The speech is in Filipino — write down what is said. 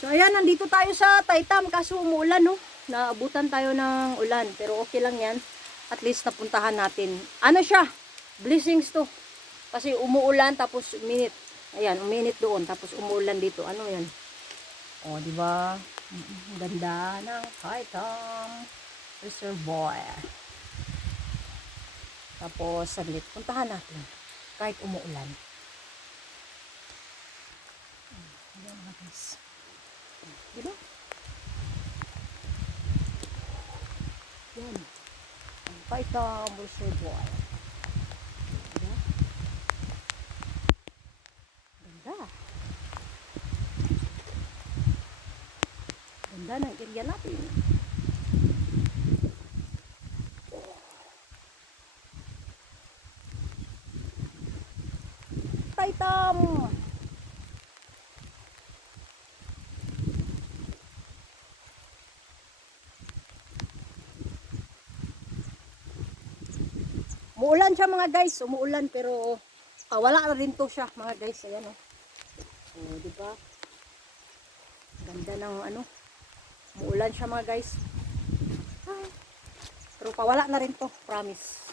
So ayan, nandito tayo sa Taytay kaso umuulan, no? Naabutan tayo ng ulan, pero okay lang yan. At least napuntahan natin. Ano siya? Blessings to. Kasi umuulan tapos uminit. Ayan, uminit doon tapos umuulan dito. Ano yan? Oh, di ba? Ganda ng Taytay Reservoir. Tapos saglit, puntahan natin kahit umuulan. Ayan mga guys. Diba? Yan. Ang Taytay Reservoir. Diba? Ganda. Ganda ng area natin. Taytay. Umuulan siya mga guys, umuulan pero wala na rin to siya mga guys, ayan oh. Oh, di ba? Ganda ng ano. Umuulan siya mga guys. Pero pawala na rin to, promise.